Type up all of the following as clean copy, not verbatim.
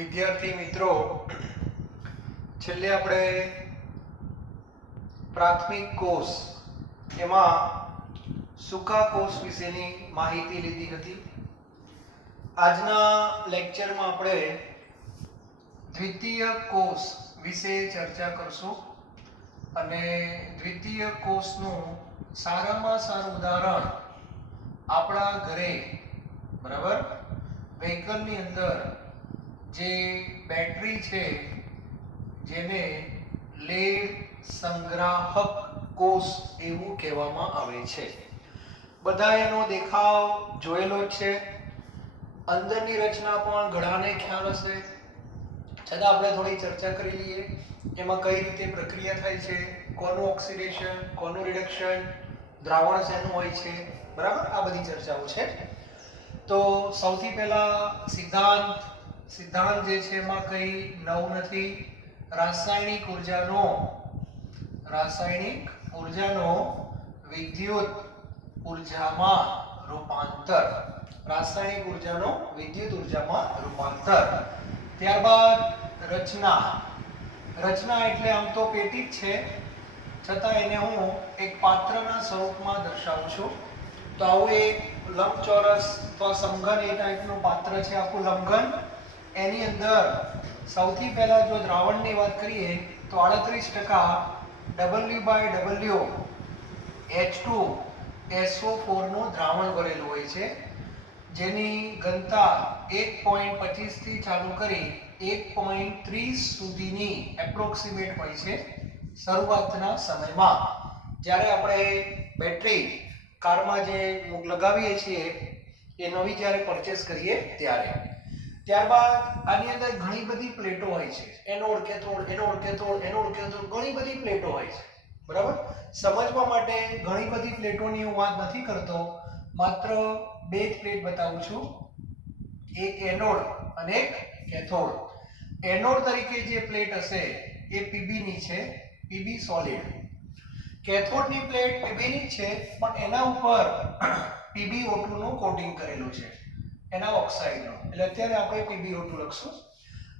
વિદ્યાર્થી મિત્રો, છેલ્લે આપણે પ્રાથમિક કોષ એમાં સૂકા કોષ વિશેની માહિતી લીધી હતી. આજના લેક્ચરમાં આપણે દ્વિતીય કોષ વિશે ચર્ચા કરશું અને દ્વિતીય કોષનું સારામાં સારું ઉદાહરણ આપણા ઘરે, બરાબર, વ્હીકલની અંદર જે બેટરી છે જેને લેડ સંગ્રાહક કોષ એવું કહેવામાં આવે છે. બધા એનો દેખાવ જોયેલો જ છે. અંદરની રચના પણ ઘણાને ખ્યાલ હશે, છતાં આપણે થોડી ચર્ચા કરી લઈએ. એમાં કઈ રીતે પ્રક્રિયા થાય છે, કોનું ઓક્સિડેશન, કોનું રિડક્શન, દ્રાવણ શેનું હોય છે, બરાબર, આ બધી ચર્ચાઓ છે. તો સૌથી પહેલા સિદ્ધાંત જે છે એમાં કઈ નવું નથી. રાસાયણિક ઉર્જાનો વિદ્યુત ઉર્જામાં રૂપાંતર. રાસાયણિક ઉર્જાનો વિદ્યુત ઉર્જામાં રૂપાંતર. ત્યારબાદ રચના એટલે આમ તો પેટી જ છે, છતાં એને હું એક પાત્રના સ્વરૂપમાં દર્શાવું છું. તો આવું એક લંબચોરસ અથવા સમઘન એ ટાઈપનું પાત્ર છે, આખું લંબઘન. એની અંદર સૌથી પહેલા જો દ્રાવણની વાત કરીએ તો 38% W/W H2SO4 નું દ્રાવણ ભરેલું હોય છે, જેની ઘનતા 1.25 થી ચાલુ કરી 1.30 સુધીની એપ્રોક્સિમેટ હોય છે શરૂઆતના સમયમાં. જ્યારે આપણે બેટરી કારમાં જે લગાવીએ છીએ એ નવી જ્યારે પરચેસ કરીએ ત્યારે. ત્યારબાદ આની અંદર ઘણી બધી પ્લેટો હોય છે, એનોડ કેથોડ ઘણી બધી પ્લેટો હોય છે, બરાબર. સમજવા માટે ઘણી બધી પ્લેટોની હું વાત નથી કરતો, માત્ર બે જ પ્લેટ બતાવું છું, એક એનોડ અને એક કેથોડ. એનોડ તરીકે જે પ્લેટ હશે એ પીબી ની છે, પીબી સોલિડ. કેથોડની પ્લેટ પીબી ની છે, પણ એના ઉપર PbO2 નું કોટિંગ કરેલું છે, એના ઓક્સાઇડનો. એટલે અત્યારે આપણે PbO2 લખશું.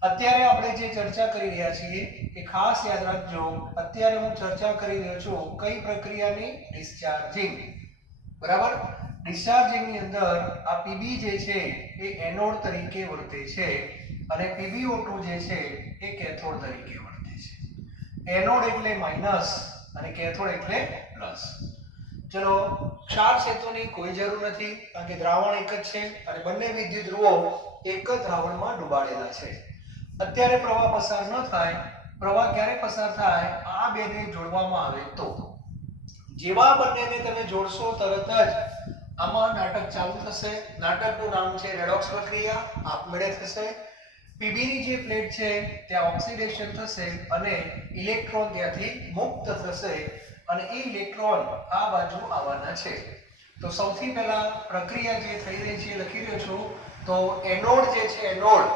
અત્યારે આપણે જે ચર્ચા કરી રહ્યા છીએ એ ખાસ યાદ રાખજો. અત્યારે હું ચર્ચા કરી રહ્યો છું કઈ પ્રક્રિયાની? ડિસ્ચાર્જિંગ, બરાબર. ડિસ્ચાર્જિંગની અંદર આ Pb જે છે એ એનોડ તરીકે વર્તે છે અને PbO2 જે છે એ કેથોડ તરીકે વર્તે છે. એનોડ એટલે માઈનસ અને કેથોડ એટલે પ્લસ. ચલો, ક્ષાર ક્ષેત્રની કોઈ જરૂર નથી, કારણ કે દ્રાવણ એક જ છે અને બંને વિદ્યુત ધ્રુવો એક જ દ્રાવણમાં ડૂબાડેલા છે. અત્યારે પ્રવાહ પસાર ન થાય. પ્રવાહ ક્યારે પસાર થાય? આ બેને જોડવામાં આવે તો. જેવા બંનેને તમે જોડશો તરત જ આમાં નાટક ચાલુ થશે. નાટકનું નામ છે રેડોક્સ પ્રક્રિયા. આપમેળે થશે. પીબી ની જે પ્લેટ છે ત્યાં ઓક્સિડેશન થશે અને ઇલેક્ટ્રોન ત્યાંથી મુક્ત થશે અને એ ઇલેક્ટ્રોન આ બાજુ આવવાના છે. તો સૌથી પહેલા પ્રક્રિયા જે થઈ રહી છે લખી રહ્યો છું. તો એનોડ જે છે, એનોડ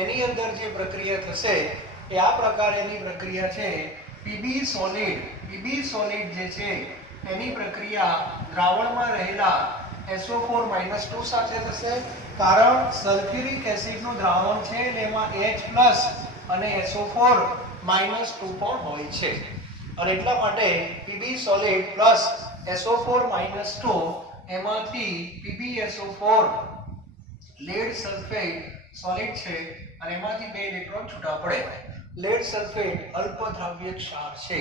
એની અંદર જે પ્રક્રિયા થશે એ આ પ્રકારની પ્રક્રિયા છે. પીબી સોલિડ જે છે એની પ્રક્રિયા દ્રાવણમાં રહેલા SO4-2 સાથે થશે, કારણ સલ્ફ્યુરિક એસિડનું દ્રાવણ છે એટલે એમાં H+ અને SO4-2 પણ હોય છે અને એટલા માટે પીબી સોલિડ પ્લસ SO4-2 એમાંથી PbSO4 લેડ સલ્ફેટ સોલિડ છે અને એમાંથી બે ઇલેક્ટ્રોન છૂટા પડે. લેડ સલ્ફેટ અલ્પદ્રાવ્ય ક્ષાર છે,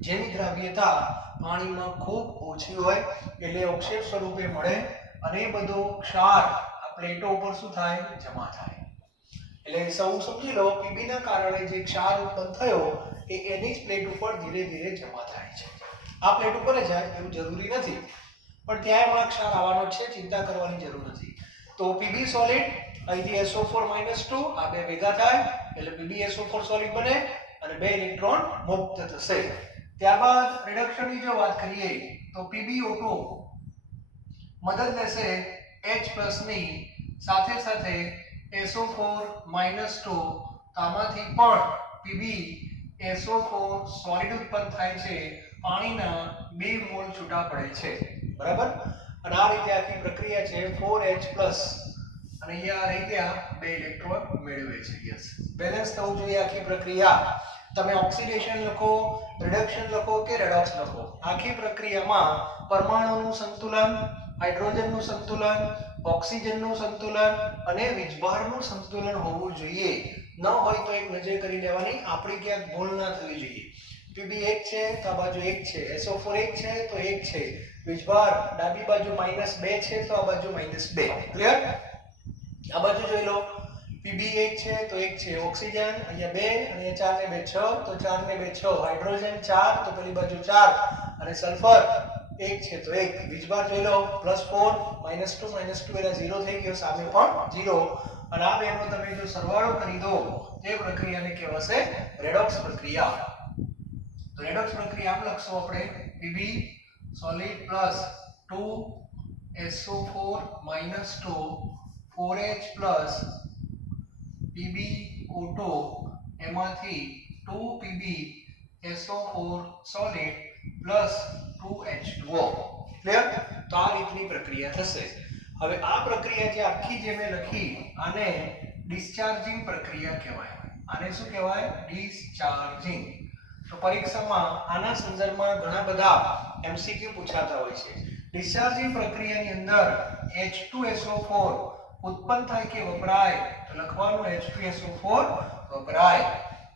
જેની દ્રાવ્યતા પાણીમાં ખૂબ ઓછી હોય, એટલે અવક્ષેપ સ્વરૂપે મળે અને એ બધો ક્ષાર આ પ્લેટો ઉપર શું થાય? જમા થાય. એટલે સૌ સમજી લો, પીબી ના કારણે જે ક્ષાર ઉત્પન્ન થયો એ એની જ પ્લેટ ઉપર ધીરે ધીરે જમા થાય છે. આ પ્લેટ ઉપર જાય એવું જરૂરી નથી, પણ ત્યાં એમાં ક્ષાર આવવાનો છે, ચિંતા કરવાની જરૂર નથી. તો પીબી સોલિડ અહીંથી SO4-2 આ બે ભેગા થાય એટલે PbSO4 સોલિડ બને અને બે ઇલેક્ટ્રોન મુક્ત થશે. ત્યારબાદ રિડક્શનની જો વાત કરીએ તો PbO2 મદદ લેશે H+ ની, સાથે સાથે SO4-2 આમાંથી પણ PbSO4 સોલિડ ઉત્પન્ન થાય છે, પાણીના 2 મોલ છૂટા પડે છે, બરાબર. અને આ રીતે આખી પ્રક્રિયા છે 4H+ અને અહીંયા રહી ગયા 2 ઇલેક્ટ્રોન મેળવે છે. યસ, બેલેન્સ થવું જોઈએ આખી પ્રક્રિયા. તમે ઓક્સિડેશન લખો, રિડક્શન લખો કે રેડોક્સ લખો, આખી પ્રક્રિયામાં પરમાણુનું સંતુલન, હાઇડ્રોજનનું સંતુલન, ઓક્સિજનનું સંતુલન અને વીજભારનું સંતુલન હોવું જોઈએ. ન હોય તો એક નજર કરી લેવાની, આપણી ક્યાંક ભૂલ ના થવી જોઈએ. Pb 1 છે તો આ બાજુ 1 છે, SO4 1 છે તો 1 છે, વીજભાર ડાબી બાજુ -2 છે તો આ બાજુ -2. ક્લિયર? આ બાજુ જોઈ લો, Pb 1 છે તો 1 છે ઓક્સિજન, અહીંયા 2 અને 4 ને 2 6 તો 4 ને 2 6, હાઇડ્રોજન 4 તો પેલી બાજુ 4 અને સલ્ફર 1 છે તો 1. વીજભાર જોઈ લો, +4 -2 એટલે 0 થઈ ગયો, સામે પણ 0. અને આ બેનો તમે જો સરવાળો કરી દો તે પ્રક્રિયાને કહેવાશે રેડોક્સ પ્રક્રિયા. તો રેડોક્સ પ્રક્રિયા આમ લખશો આપણે, Pb solid + 2 SO4 -2 4H + PbO2 એમાંથી 2Pb SO4 solid + 2H2O. Clear? તો આ રીતની પ્રક્રિયા થશે. હવે આ પ્રક્રિયા જે આખી જે મેં લખી, આને ડિસ્ચાર્જિંગ પ્રક્રિયા કહેવાય. આને શું કહેવાય? ડિસ્ચાર્જિંગ. તો પરીક્ષામાં આના સંદર્ભમાં ઘણા બધા MCQ પૂછાતા હોય છે. ડિસ્ચાર્જિંગ પ્રક્રિયાની અંદર H2SO4 ઉત્પન્ન થાય કે વપરાય? તો લખવાનું H2SO4 વપરાય.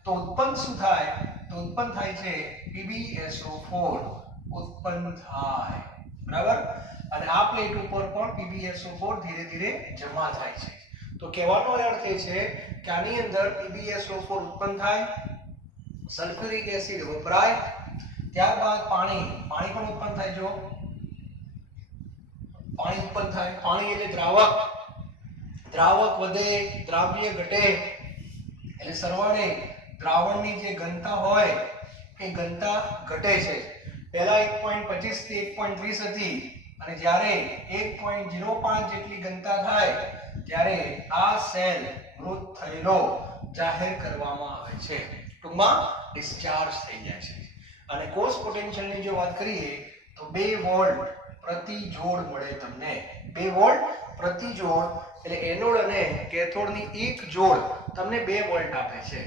તો ઉત્પન્ન શું થાય? તો ઉત્પન્ન થાય છે PbSO4 ઉત્પન્ન થાય. બરાબર? અને આ પ્લેટ ઉપર પણ PbSO4 ધીરે ધીરે જમા થાય છે. તો કહેવાનો અર્થ એ છે કે આની અંદર PbSO4 ઉત્પન્ન થાય, સલ્ફ્યુરિક એસિડ વપરાય, ત્યારબાદ પાણી પણ ઉત્પન્ન થાય. જો પાણી ઉત્પન્ન થાય, પાણી એટલે દ્રાવક વધે, દ્રાવ્ય ઘટે, એટલે સરવાળે દ્રાવણની જે ઘનતા હોય એ ઘનતા ઘટે છે. પહેલા 1.25 થી 1.30 હતી અને જ્યારે 1.05 જેટલી ઘનતા થાય ત્યારે આ સેલ મૃત થયેલો જાહેર કરવામાં આવે છે. ટૂંકમાં ડિસ્ચાર્જ થઈ જાય છે. અને કોષ પોટેન્શિયલની જો વાત કરીએ તો 2 વોલ્ટ પ્રતિ જોડ મળે તમને. 2 વોલ્ટ પ્રતિ જોડ એટલે એનોડ અને કેથોડની એક જોડ તમને 2 વોલ્ટ આપે છે.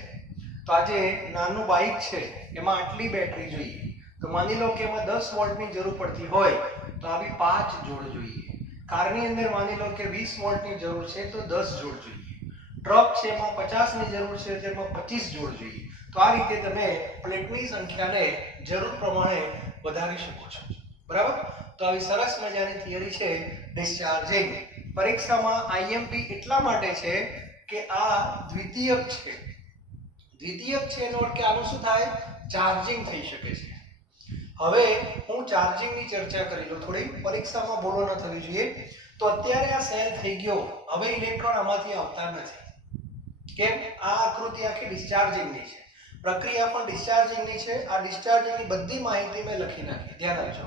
તો આજે નાનું બાઇક છે એમાં આટલી બેટરી જોઈએ, તો માની લો કે એમાં 10 વોલ્ટની જરૂર પડતી હોય તો આવી 5 જોડ જોઈએ. કારની અંદર માની લો કે 20 વોલ્ટની જરૂર છે તો 10 જોડ જોઈએ. ટ્રક છે એમાં 50 ની જરૂર છે તો એમાં 25 જોડ જોઈએ. તો આ રીતે તમે પ્લેટની સંખ્યાને જરૂર પ્રમાણે વધારી શકો છો. બરાબર? તો આવી સરસ મજાની થિયરી છે ડિસ્ચાર્જિંગ. પરીક્ષામાં IMP એટલા માટે છે કે આ દ્વિતીયક છે. દ્વિતીયક છે એનો અર્થ કે આનું શું થાય? ચાર્જિંગ થઈ શકે છે. હવે હું ચાર્જિંગની ચર્ચા કરી લઉં થોડી, પરીક્ષામાં ભૂલો ન થવી જોઈએ. તો અત્યારે આ સેલ થઈ ગયો, હવે ઇલેક્ટ્રોન આમાંથી આવતા નથી. કેમ? આ આકૃતિ આખી ડિસ્ચાર્જિંગની છે, પ્રક્રિયા પણ ડિસ્ચાર્જિંગની છે. આ ડિસ્ચાર્જિંગની બધી માહિતી મેં લખી નાખી, ધ્યાન આપજો.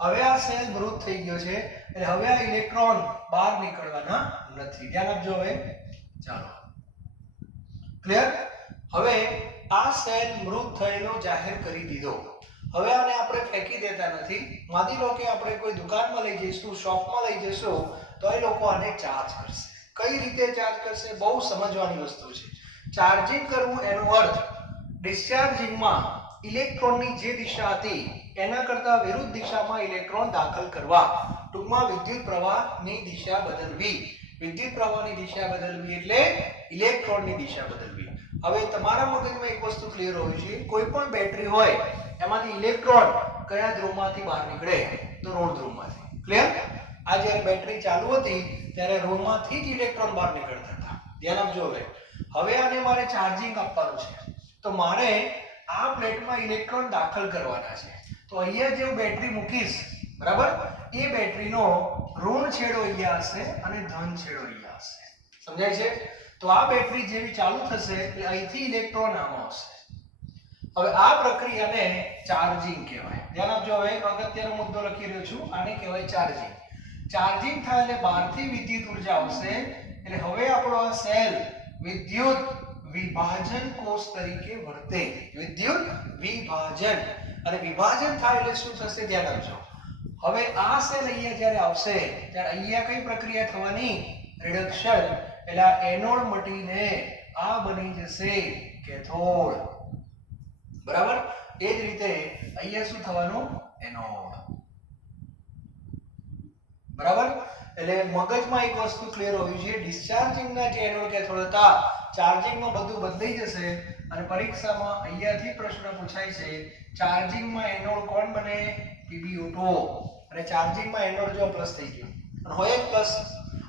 હવે આ સેલ મૃત થઈ ગયો છે એટલે હવે આ ઇલેક્ટ્રોન બહાર નીકળવાના નથી. ધ્યાન આપજો. હવે ચાલો, ક્લિયર? હવે આ સેલ મૃત થયેલો જાહેર કરી દીધો. હવે આને આપણે ફેંકી દેતા નથી. માની લો કે આપણે કોઈ દુકાનમાં લઈ જઈશું, શોપમાં લઈ જઈશું, તો એ લોકો આને ચાર્જ કરશે. કઈ રીતે ચાર્જ કરશે? બહુ સમજવાની વસ્તુ છે. ચાર્જિંગ કરવું એનો અર્થ ડિસ્ચાર્જિંગમાં ઇલેક્ટ્રોનની જે દિશા હતી એના કરતા વિરુદ્ધ દિશામાં ઇલેક્ટ્રોન દાખલ કરવા. ટૂંકમાં વિદ્યુત પ્રવાહની દિશા બદલવી. વિદ્યુત પ્રવાહની દિશા બદલવી એટલે ઇલેક્ટ્રોનની દિશા બદલવી. હવે તમારા મગજમાં એક વસ્તુ ક્લિયર હોવી જોઈએ, કોઈ પણ બેટરી હોય એમાંથી ઇલેક્ટ્રોન કયા ધ્રુવમાંથી બહાર નીકળે? તો ઋણ ધ્રુવમાંથી. ક્લિયર? આ જ્યારે બેટરી ચાલુ હતી ત્યારે ઋણમાંથી જ ઇલેક્ટ્રોન બહાર નીકળતા હતા. ધ્યાન આપજો. હવે આને મારે ચાર્જિંગ આપવાનું છે તો મારે આ પ્લેટમાં ઇલેક્ટ્રોન દાખલ કરવાના છે. તો અહીંયા જે હું બેટરી મૂકીશ, બરાબર, એ બેટરીનો ઋણ છેડો અહીંયા હશે અને ધન છેડો અહીંયા હશે. સમજાય છે? તો આ બેટરી જેવી ચાલુ થશે એટલે અહીંથી ઇલેક્ટ્રોન આમાં આવશે. હવે આ પ્રક્રિયાને ચાર્જિંગ કહેવાય. ધ્યાન આપજો. હવે અગત્યનો મુદ્દો લખી રહ્યો છું, આને કહેવાય ચાર્જિંગ. ચાર્જિંગ થાય એટલે બહારથી વિદ્યુત ઉર્જા આવશે એટલે હવે આપણો આ સેલ વિદ્યુત વિભાજન કોષ તરીકે વર્તે. વિદ્યુત વિભાજન. અને વિભાજન થાય એટલે શું થશે? ધ્યાન આપજો. હવે આ સેલ અહીંયા જ્યારે આવશે ત્યારે અહીંયા કઈ પ્રક્રિયા થવાની? રિડક્શન એટલે આ એનોડ મટીને આ બની જશે કેથોડ. બરાબર. એ જ રીતે અહીંયા શું થવાનું? એનોડ. બરાબર. એટલે મગજમાં એક વસ્તુ ક્લિયર હોવી જોઈએ, ડિસ્ચાર્જિંગના જે એનોડ કેથોડ હતા ચાર્જિંગમાં બધું બદલાઈ જશે અને પરીક્ષામાં અહીંયાથી પ્રશ્ન પૂછાય છે ચાર્જિંગમાં એનોડ કોણ બને? PbO2. અને ચાર્જિંગમાં એનોડ જો પ્લસ થઈ ગયો અને હોય એક પ્લસ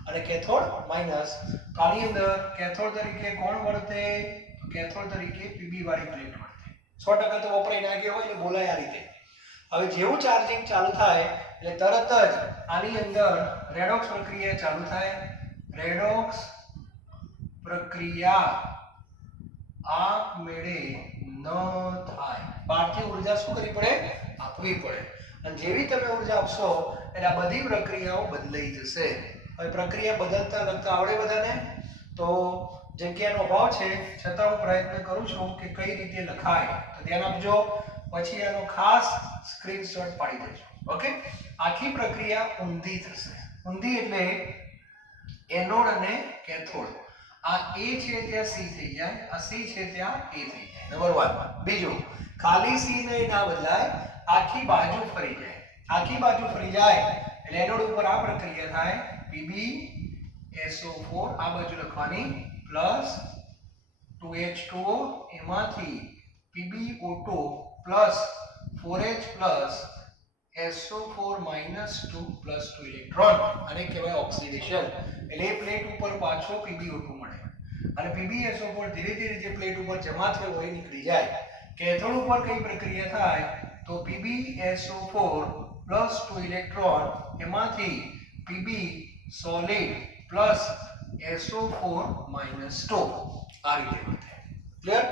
અને કેથોડ માઈનસ, તો આની અંદર કેથોડ તરીકે કોણ વર્તે? તો કેથોડ તરીકે Pb વાળી પ્લેટ વર્તે. 100% તો વપરાઈ ના ગયો હોય એટલે બોલાય આ રીતે. હવે જેવું ચાર્જિંગ ચાલુ થાય એટલે તરત જ આની અંદર રેડોક્સ પ્રક્રિયા ચાલુ થાય. રેડોક્સ પ્રક્રિયા આપમેળે ન થાય. બહારથી ઉર્જા શું કરવી પડે? આપવી પડે. અને જેવી તમે ઉર્જા આપશો એટલે આ બધી પ્રક્રિયાઓ બદલાઈ જશે. હવે પ્રક્રિયા બદલતા લગતા આવડે બધાને? તો જગ્યાનો અભાવ છે છતાં હું પ્રયત્ન કરું છું કે કઈ રીતે લખાય, તો ધ્યાન આપજો. પછી આનો ખાસ સ્ક્રીનશોટ પાડી દેજો. ઓકે. આખી પ્રક્રિયા ઊંધી થશે. ઊંધી એટલે એનોડ અને કેથોડ આ A છે ત્યાં C થઈ જાય, આ C છે ત્યાં A થઈ જાય. નંબર 1. બીજું, ખાલી C ને ના બદલાય, આખી બાજુ ફરી જાય. આખી બાજુ ફરી જાય એટલે એનોડ ઉપર આ પ્રક્રિયા થાય PbSO4 આ બાજુ લખવાની પ્લસ 2H2O એમાંથી PbO2 plus 4H plus SO4 minus 2 plus 2 electron. આને કહેવાય ઓક્સિડેશન. એટલે એ પ્લેટ ઉપર પાછો PbO2 મળે અને PbSO4 ધીરે ધીરે જે પ્લેટ ઉપર જમા થયો હોય નીકળી જાય. કેથોડ ઉપર કઈ પ્રક્રિયા થાય તો PbSO4 plus 2 ઇલેક્ટ્રોન એમાંથી Pb solid plus SO4 minus 2 આ રીતે બને. ક્લિયર?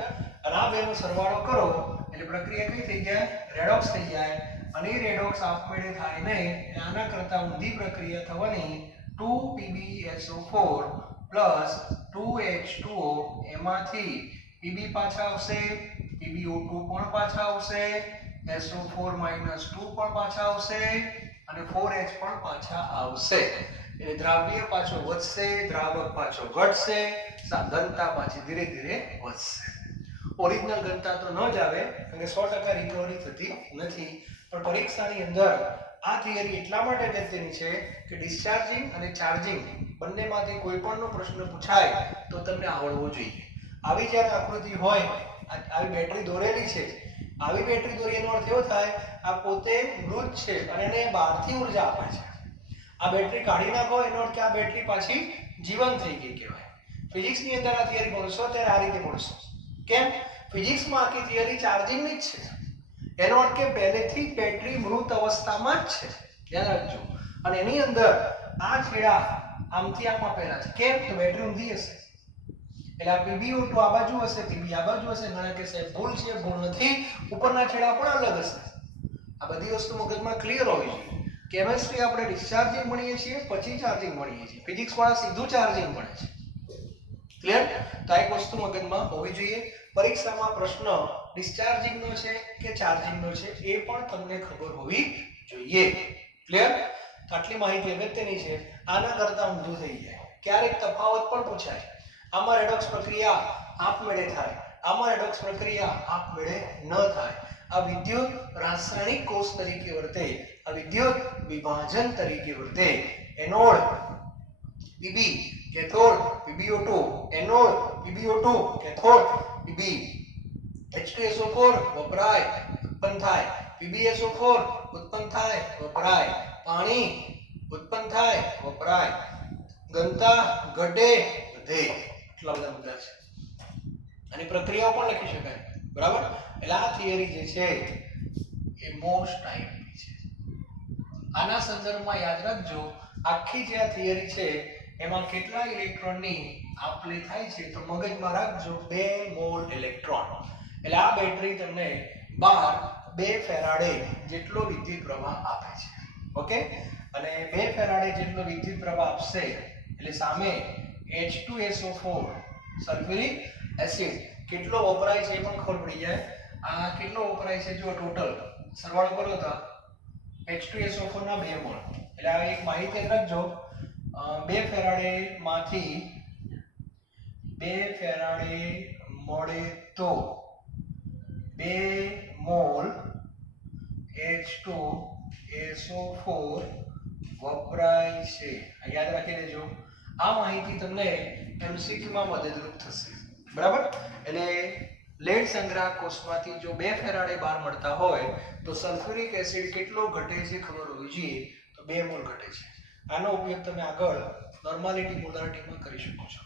અને આ બેનો સરવાળો કરો એટલે પ્રક્રિયા કઈ થઈ જાય? રેડોક્સ થઈ જાય. અને એ રેડોક્સ આપમેળે થાય નહીં, આના કરતા ઊંધી પ્રક્રિયા થવાની 2PbSO4 plus 2H2O એમાંથી Pb પાછા આવશે, PbO2 પણ પાછા આવશે, SO4 minus 2 પણ પાછા આવશે અને 4H પણ પાછા આવશે. એટલે દ્રાવ્ય પાછો વધશે, દ્રાવક પાછો ઘટશે, ઘનતા પાછી ધીરે ધીરે વધશે. ઓરિજિનલ ઘનતા તો ન જ આવે અને 100% રિકવરી થતી નથી. પણ પરીક્ષાની અંદર આ થિયરી એટલા માટે અગત્યની છે કે ડિસ્ચાર્જિંગ અને ચાર્જિંગ બંનેમાંથી કોઈ પણનો પ્રશ્ન પૂછાય તો તમને આવડવો જોઈએ. આવી જ્યારે આકૃતિ હોય, આવી બેટરી દોરેલી છે, આવી બેટરી દોરી એનો અર્થ એવો થાય આ પોતે મૃત છે અને એને બહારથી ઉર્જા આપે છે. આ બેટરી કાઢી નાખો એનો અર્થ કે આ બેટરી પાછી જીવંત થઈ ગઈ કહેવાય. ફિઝિક્સની અંદર આ થિયરી ભણશો ત્યારે આ રીતે ભણશો. કેમ? ફિઝિક્સમાં આખી થિયરી ચાર્જિંગની જ છે. એનો અર્થ કે પહેલેથી બેટરી મૃત અવસ્થામાં જ છે. ધ્યાન રાખજો. અને એની અંદર આ છેડા આમથી આમ આપેલા છે. કેમ? તો બેટરી ઊંધી હશે એટલે આ PbO2 આ બાજુ હશે, Pb આ બાજુ હશે. ઘણા કે સાહેબ ભૂલ છે, ભૂલ નથી, ઉપરના છેડા પણ અલગ હશે. આ બધી વસ્તુ મગજમાં ક્લિયર હોવી જોઈએ. કેમિસ્ટ્રી આપણે ડિસ્ચાર્જિંગ ભણીએ છીએ, પછી ચાર્જિંગ ભણીએ છીએ. ફિઝિક્સ વાળા સીધું ચાર્જિંગ ભણે છે. ક્લિયર? તો આ એક વસ્તુ મગજમાં હોવી જોઈએ. પરીક્ષામાં પ્રશ્ન ડિસ્ચાર્જિંગ નો છે કે ચાર્જિંગ નો છે એ પણ તમને ખબર હોવી જોઈએ. ક્લિયર? તો આટલી માહિતી અગત્યની છે. આના કરતા ઊંધું થઈ જાય. ક્યારેક તફાવત પણ પૂછાય. આમાં રેડોક્સ પ્રક્રિયા આપમેળે થાય, આમાં રેડોક્સ પ્રક્રિયા આપમેળે ન થાય. આ વિદ્યુત રાસાયણિક કોષ તરીકે વર્તે, આ વિદ્યુત વિભાજન તરીકે વર્તે. Anode Pb, cathode PbO2, anode PbO2, cathode Pb H2SO4 વપરાય, ઉત્પન્ન થાય. PbSO4 ઉત્પન્ન થાય, વપરાય. પાણી ઉત્પન્ન થાય, વપરાય. ઘનતા ઘટે, વધે. એટલા બધા મુદ્દા છે. અને પ્રક્રિયાઓ પણ લખી શકાય. બરાબર? એટલે આ થિયરી જે છે એ મોસ્ટ ટાઈપની છે. આના સંદર્ભમાં યાદ રાખજો આખી જે આ થિયરી છે એમાં કેટલા ઇલેક્ટ્રોનની આપ-લે થાય છે તો મગજમાં રાખજો 2 મોલ ઇલેક્ટ્રોન. એટલે આ બેટરી તમને બહાર 2 ફેરાડે જેટલો વિદ્યુત પ્રવાહ આપે છે. ઓકે? અને 2 ફેરાડે જેટલો વિદ્યુત પ્રવાહ આપશે એટલે સામે H2SO4 સલ્ફ્યુરિક એસિડ કેટલો વપરાય છે એ પણ ખબર પડી જાય. આ કેટલો વપરાય છે જો ટોટલ સરવાળો કરો તો H2SO4 ના 2 મોલ. એટલે આ એક માહિતી રાખજો. 2 ફેરાડે માંથી 2 ફેરાડે મળે તો 2 મોલ H2SO4 વપરાય છે. યાદ રાખી લેજો. આ માહિતી તમને MCQ માં મદદરૂપ થશે. બરાબર? એટલે લેડ સંગ્રાહક કોષમાંથી જો 2 ફેરાડે બહાર મળતા હોય તો સલ્ફ્યુરિક એસિડ કેટલો ઘટે છે ખબર હોવી જોઈએ. તો 2 મોલ ઘટે છે. આનો ઉપયોગ તમે આગળ નોર્માલિટી મોલારિટીમાં કરી શકો છો.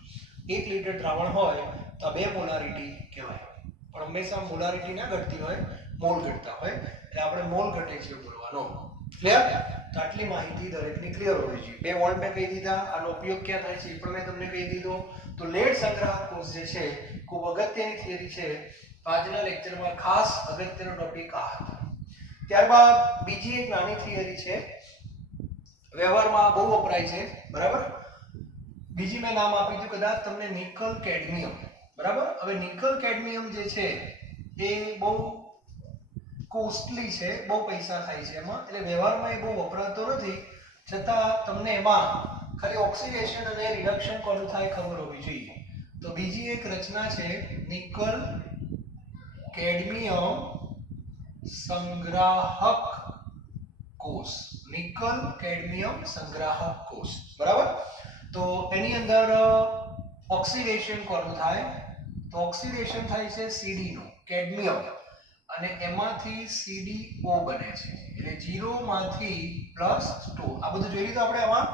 1 લિટર દ્રાવણ હોય તો 2 મોલારિટી કહેવાય. પણ હંમેશા મોલારિટી ના ઘટતી હોય, મોલ ઘટતા હોય. એટલે આપણે મોલ ઘટે છે બોલવાનો. ક્લિયર? તો આટલી માહિતી દરેકની ક્લિયર હોવી જોઈએ. 2 વોલ્ટ મેં કહી દીધા. આનો ઉપયોગ ક્યાં થાય છે એ પણ મેં તમને કહી દીધો. તો લેડ સંગ્રાહક કોષ જે છે ખૂબ અગત્યની થિયરી છે. આજના લેક્ચરમાં ખાસ અગત્યનો ટોપિક આ હતો. ત્યારબાદ બીજી એક નાની થિયરી છે, વ્યવહારમાં બહુ વપરાય છે. બરાબર? બીજી મેં નામ આપી દીધું કદાચ તમને નિકલ કેડમિયમ. બરાબર? હવે નિકલ કેડમિયમ જે છે એ બહુ કોસ્ટલી છે, બહુ પૈસા થાય છે એમાં, એટલે વ્યવહારમાં એ બહુ વપરાતો નથી. છતાં તમને એમાં ખાલી ઓક્સિડેશન અને રિડક્શન કોનું થાય ખબર હોવી જોઈએ. તો બીજી એક રચના છે નિકલ કેડમિયમ સંગ્રાહક કોષ. નિકલ કેડમિયમ સંગ્રાહક કોષ. બરાબર? તો એની અંદર ઓક્સિડેશન કોનું થાય? તો ઓક્સિડેશન થાય છે Cd નું, કેડમિયમ, અને એમાંથી CdO બને છે. એટલે 0 માંથી +2. આ બધું જોઈ લીધું આપણે આમાં.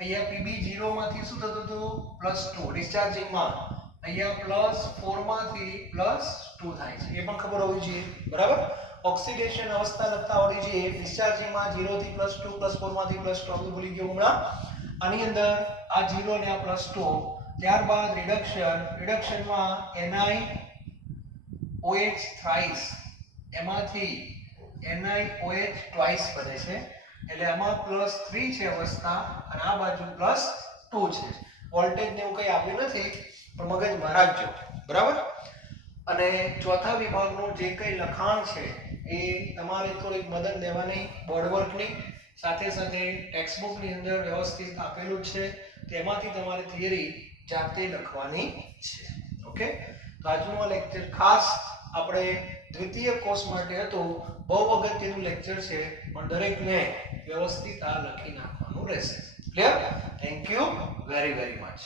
અહીંયા Pb 0 માંથી શું થતું હતું? +2. ડિસ્ચાર્જિંગમાં અહીંયા +4 માંથી +2 થાય છે. એ પણ ખબર હોવી જોઈએ. બરાબર? ઓક્સિડેશન અવસ્થા લખતા આવડી જોઈએ. ડિસ્ચાર્જિંગમાં 0 થી +2 +4 માંથી +2 આપણે ભૂલી ગયો હમણાં. આની અંદર આ 0 અને આ +2. ત્યારબાદ રિડક્શનમાં NiOH થ્રાઇસ, એમાંથી NiOH ટ્વાઇસ બને છે. એટલે આમાં +3 છે અવસ્થા અને આ બાજુ +2 છે. વોલ્ટેજ ને એવું કંઈ આપ્યું નથી, પણ મગજમાં રાખજો. બરાબર? અને ચોથા વિભાગનું જે કંઈ લખાણ છે એ તમારે થોડીક મદદ લેવાની બોર્ડ વર્કની, સાથે સાથે ટેક્સ્ટબુકની અંદર વ્યવસ્થિત આપેલું જ છે. તેમાંથી તમારે થિયરી જાતે લખવાની છે. ઓકે? તો આજનું આ લેક્ચર ખાસ આપણે દ્વિતીય કોર્સ માટે હતું. બહુ અગત્યનું લેક્ચર છે, પણ દરેકને વ્યવસ્થિત આ લખી નાખવાનું રહેશે. Clear? Thank you very very much.